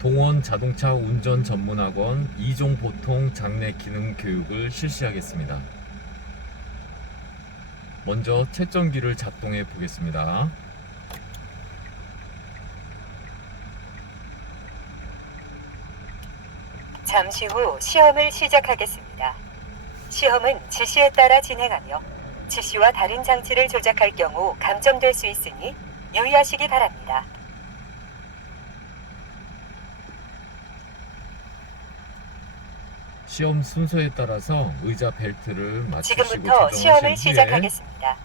동원 자동차 운전 전문학원 2종 보통 장내 기능 교육을 실시하겠습니다. 먼저 채점기를 작동해 보겠습니다. 잠시 후 시험을 시작하겠습니다. 시험은 지시에 따라 진행하며 지시와 다른 장치를 조작할 경우 감점될 수 있으니 유의하시기 바랍니다. 시험 순서에 따라서 의자 벨트를 맞추시고 지금부터 시험을 조정하신 후에 시작하겠습니다.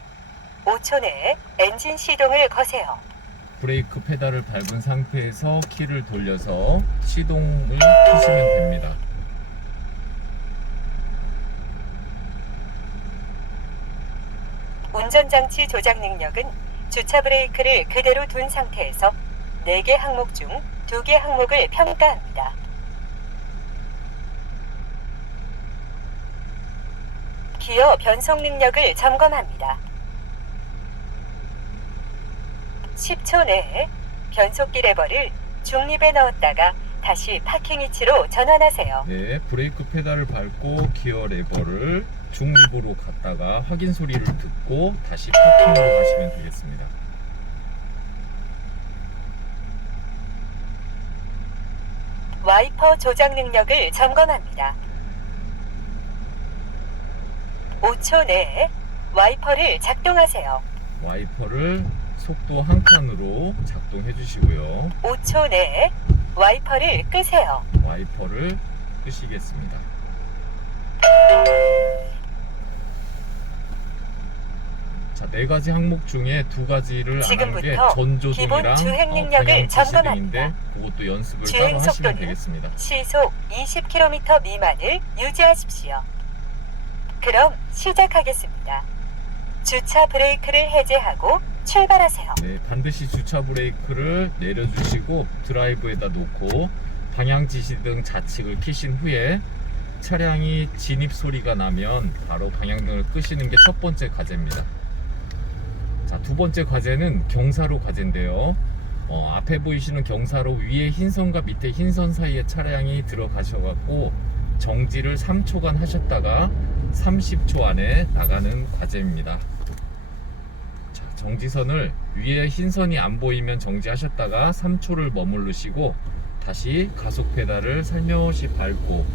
5초 내에 엔진 시동을 거세요. 브레이크 페달을 밟은 상태에서 키를 돌려서 시동을 켜시면 됩니다. 운전장치 조작 능력은 주차 브레이크를 그대로 둔 상태에서 4개 항목 중 2개 항목을 평가합니다. 기어 변속 능력을 점검합니다. 10초 내에 변속기 레버를 중립에 넣었다가 다시 파킹 위치로 전환하세요. 네, 브레이크 페달을 밟고 기어 레버를 중립으로 갔다가 확인 소리를 듣고 다시 파킹으로 가시면 되겠습니다. 와이퍼 조작 능력을 점검합니다. 5초 내에 와이퍼를 작동하세요. 와이퍼를 속도 한 칸으로 작동해 주시고요. 5초 내에 와이퍼를 끄세요. 와이퍼를 끄시겠습니다. 자, 4가지 항목 중에 2가지를 안 하는 게 지금부터 전조등이랑 기본 주행 능력을 방향 점검합니다. 지시등인데 그것도 연습을 주행 따로 하시면 속도는 되겠습니다. 시속 20km 미만을 유지하십시오. 그럼 시작하겠습니다. 주차 브레이크를 해제하고 출발하세요. 네, 반드시 주차 브레이크를 내려주시고 드라이브에다 놓고 방향 지시등 좌측을 켜신 후에 차량이 진입 소리가 나면 바로 방향등을 끄시는 게 첫 번째 과제입니다. 자, 두 번째 과제는 경사로 과제인데요. 앞에 보이시는 경사로 위에 흰선과 밑에 흰선 사이에 차량이 들어가셔갖고 정지를 3초간 하셨다가 30초 안에 나가는 과제입니다. 자, 정지선을 위에 흰선이 안 보이면 정지하셨다가 3초를 머무르시고 다시 가속 페달을 살며시 밟고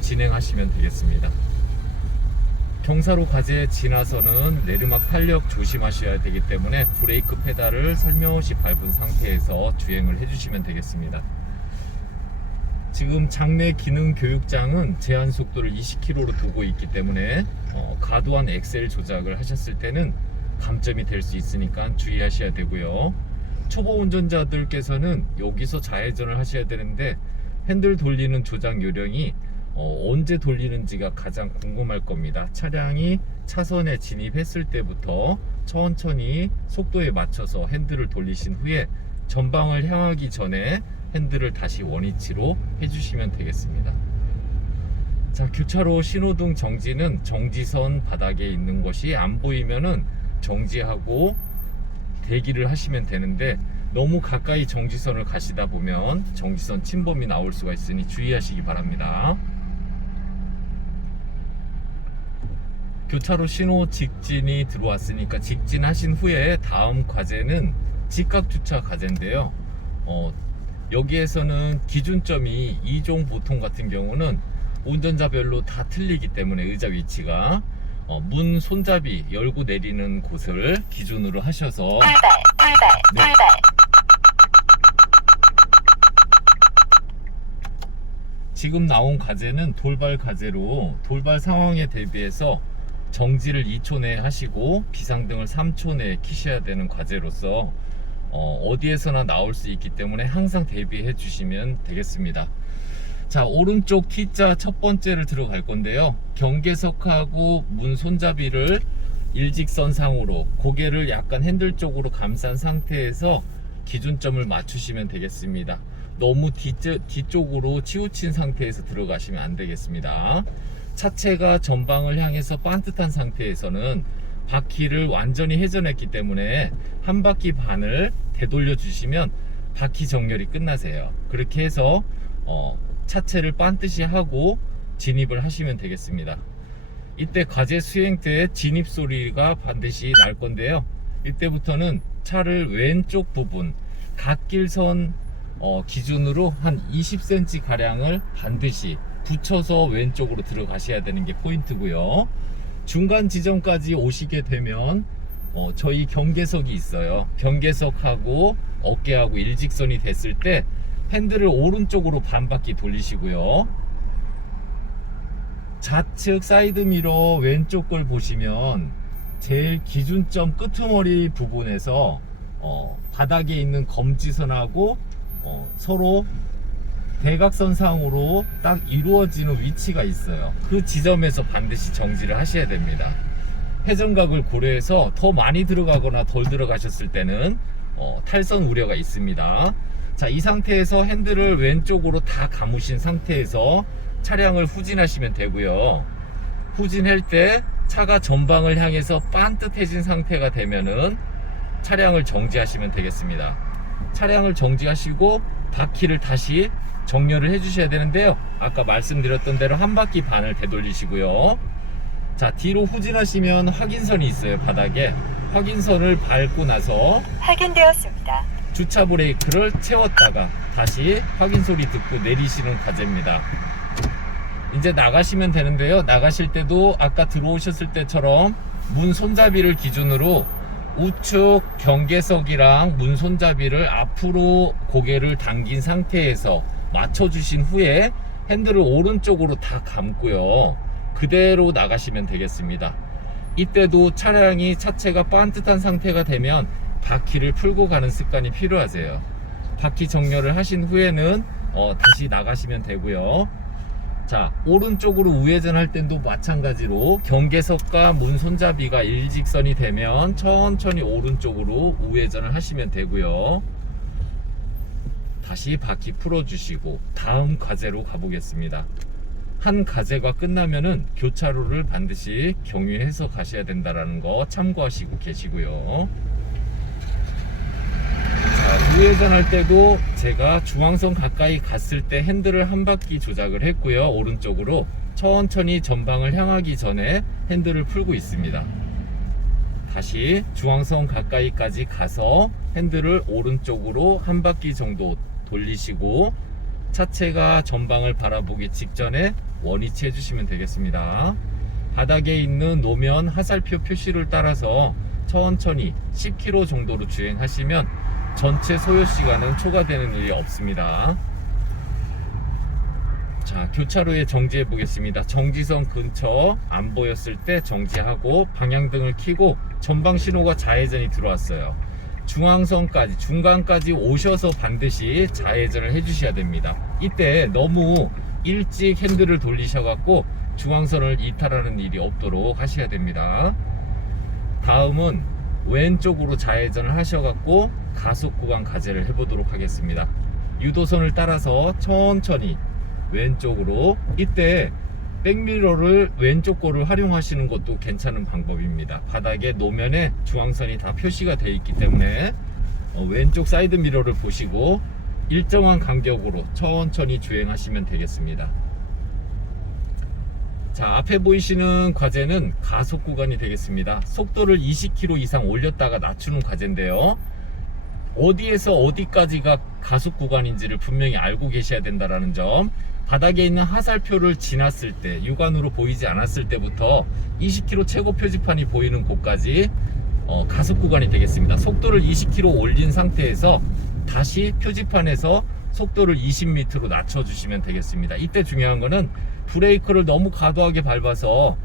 진행하시면 되겠습니다. 경사로 과제 지나서는 내리막 탄력 조심하셔야 되기 때문에 브레이크 페달을 살며시 밟은 상태에서 주행을 해주시면 되겠습니다. 지금 장내 기능 교육장은 제한 속도를 20km로 두고 있기 때문에 과도한 엑셀 조작을 하셨을 때는 감점이 될 수 있으니까 주의하셔야 되고요. 초보 운전자들께서는 여기서 좌회전을 하셔야 되는데 핸들 돌리는 조작 요령이 언제 돌리는지가 가장 궁금할 겁니다. 차량이 차선에 진입했을 때부터 천천히 속도에 맞춰서 핸들을 돌리신 후에 전방을 향하기 전에 핸들을 다시 원위치로 해주시면 되겠습니다. 자, 교차로 신호등 정지는 정지선 바닥에 있는 것이 안 보이면은 정지하고 대기를 하시면 되는데 너무 가까이 정지선을 가시다 보면 정지선 침범이 나올 수가 있으니 주의하시기 바랍니다. 교차로 신호 직진이 들어왔으니까 직진하신 후에 다음 과제는 직각주차 과제인데요. 여기에서는 기준점이 2종 보통 같은 경우는 운전자별로 다 틀리기 때문에 의자 위치가 문 손잡이 열고 내리는 곳을 기준으로 하셔서 네. 지금 나온 과제는 돌발 과제로 돌발 상황에 대비해서 정지를 2초 내에 하시고 비상등을 3초 내에 켜셔야 되는 과제로서 어디에서나 나올 수 있기 때문에 항상 대비해 주시면 되겠습니다. 자, 오른쪽 T자 첫 번째를 들어갈 건데요. 경계석하고 문 손잡이를 일직선상으로 고개를 약간 핸들 쪽으로 감싼 상태에서 기준점을 맞추시면 되겠습니다. 너무 뒤쪽으로 치우친 상태에서 들어가시면 안 되겠습니다. 차체가 전방을 향해서 반듯한 상태에서는 바퀴를 완전히 회전했기 때문에 한 바퀴 반을 되돌려 주시면 바퀴 정렬이 끝나세요. 그렇게 해서 차체를 반드시 하고 진입을 하시면 되겠습니다. 이때 과제 수행 때 진입 소리가 반드시 날 건데요. 이때부터는 차를 왼쪽 부분 갓길선 기준으로 한 20cm 가량을 반드시 붙여서 왼쪽으로 들어가셔야 되는 게 포인트고요. 중간 지점까지 오시게 되면 저희 경계석이 있어요. 경계석하고 어깨하고 일직선이 됐을 때 핸들을 오른쪽으로 반 바퀴 돌리시고요. 좌측 사이드미러 왼쪽 걸 보시면 제일 기준점 끄트머리 부분에서 바닥에 있는 검지선하고 서로 대각선상으로 딱 이루어지는 위치가 있어요. 그 지점에서 반드시 정지를 하셔야 됩니다. 회전각을 고려해서 더 많이 들어가거나 덜 들어가셨을 때는 탈선 우려가 있습니다. 자, 이 상태에서 핸들을 왼쪽으로 다 감으신 상태에서 차량을 후진하시면 되고요. 후진할 때 차가 전방을 향해서 반듯해진 상태가 되면은 차량을 정지하시면 되겠습니다. 차량을 정지하시고 바퀴를 다시 정렬을 해 주셔야 되는데요. 아까 말씀드렸던 대로 한 바퀴 반을 되돌리시고요. 자, 뒤로 후진하시면 확인선이 있어요. 바닥에 확인선을 밟고 나서 확인되었습니다. 주차 브레이크를 채웠다가 다시 확인 소리 듣고 내리시는 과제입니다. 이제 나가시면 되는데요. 나가실 때도 아까 들어오셨을 때처럼 문 손잡이를 기준으로 우측 경계석이랑 문 손잡이를 앞으로 고개를 당긴 상태에서 맞춰주신 후에 핸들을 오른쪽으로 다 감고요. 그대로 나가시면 되겠습니다. 이때도 차량이 차체가 반듯한 상태가 되면 바퀴를 풀고 가는 습관이 필요하세요. 바퀴 정렬을 하신 후에는 다시 나가시면 되고요. 자, 오른쪽으로 우회전할 때도 마찬가지로 경계석과 문 손잡이가 일직선이 되면 천천히 오른쪽으로 우회전을 하시면 되고요. 다시 바퀴 풀어주시고 다음 과제로 가보겠습니다. 한 과제가 끝나면은 교차로를 반드시 경유해서 가셔야 된다는 거 참고하시고 계시고요. 자, 우회전할 때도 제가 중앙선 가까이 갔을 때 핸들을 한 바퀴 조작을 했고요. 오른쪽으로 천천히 전방을 향하기 전에 핸들을 풀고 있습니다. 다시 중앙선 가까이까지 가서 핸들을 오른쪽으로 한 바퀴 정도 돌리시고 차체가 전방을 바라보기 직전에 원위치 해주시면 되겠습니다. 바닥에 있는 노면 하살표 표시를 따라서 천천히 10km 정도로 주행하시면 전체 소요시간은 초과되는 일이 없습니다. 자, 교차로에 정지해 보겠습니다. 정지선 근처 안 보였을 때 정지하고 방향등을 켜고 전방 신호가 좌회전이 들어왔어요. 중앙선까지 중간까지 오셔서 반드시 좌회전을 해 주셔야 됩니다. 이때 너무 일찍 핸들을 돌리셔 갖고 중앙선을 이탈하는 일이 없도록 하셔야 됩니다. 다음은 왼쪽으로 좌회전을 하셔 갖고 가속 구간 과제를 해보도록 하겠습니다. 유도선을 따라서 천천히 왼쪽으로, 이때 백미러를 왼쪽 거를 활용하시는 것도 괜찮은 방법입니다. 바닥에 노면에 중앙선이 다 표시가 되어 있기 때문에 왼쪽 사이드 미러를 보시고 일정한 간격으로 천천히 주행하시면 되겠습니다. 자, 앞에 보이시는 과제는 가속 구간이 되겠습니다. 속도를 20km 이상 올렸다가 낮추는 과제인데요. 어디에서 어디까지가 가속 구간인지를 분명히 알고 계셔야 된다는 점, 바닥에 있는 하살표를 지났을 때, 육안으로 보이지 않았을 때부터 20km 최고 표지판이 보이는 곳까지 가속 구간이 되겠습니다. 속도를 20km 올린 상태에서 다시 표지판에서 속도를 20m로 낮춰주시면 되겠습니다. 이때 중요한 거는 브레이크를 너무 과도하게 밟아서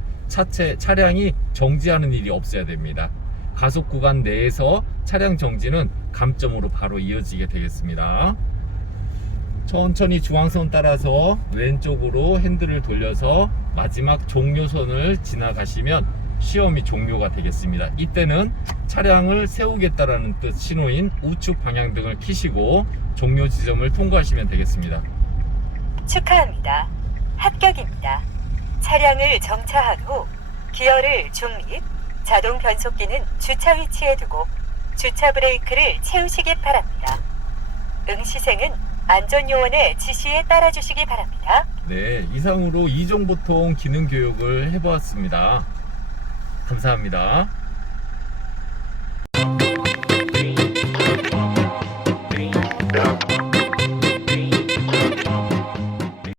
차량이 정지하는 일이 없어야 됩니다. 가속 구간 내에서 차량 정지는 감점으로 바로 이어지게 되겠습니다. 천천히 중앙선 따라서 왼쪽으로 핸들을 돌려서 마지막 종료선을 지나가시면 시험이 종료가 되겠습니다. 이때는 차량을 세우겠다라는 뜻 신호인 우측 방향등을 켜시고 종료 지점을 통과하시면 되겠습니다. 축하합니다. 합격입니다. 차량을 정차한 후 기어를 중립, 자동 변속기는 주차 위치에 두고 주차 브레이크를 채우시기 바랍니다. 응시생은 안전요원의 지시에 따라주시기 바랍니다. 네, 이상으로 이종보통 기능 교육을 해보았습니다. 감사합니다.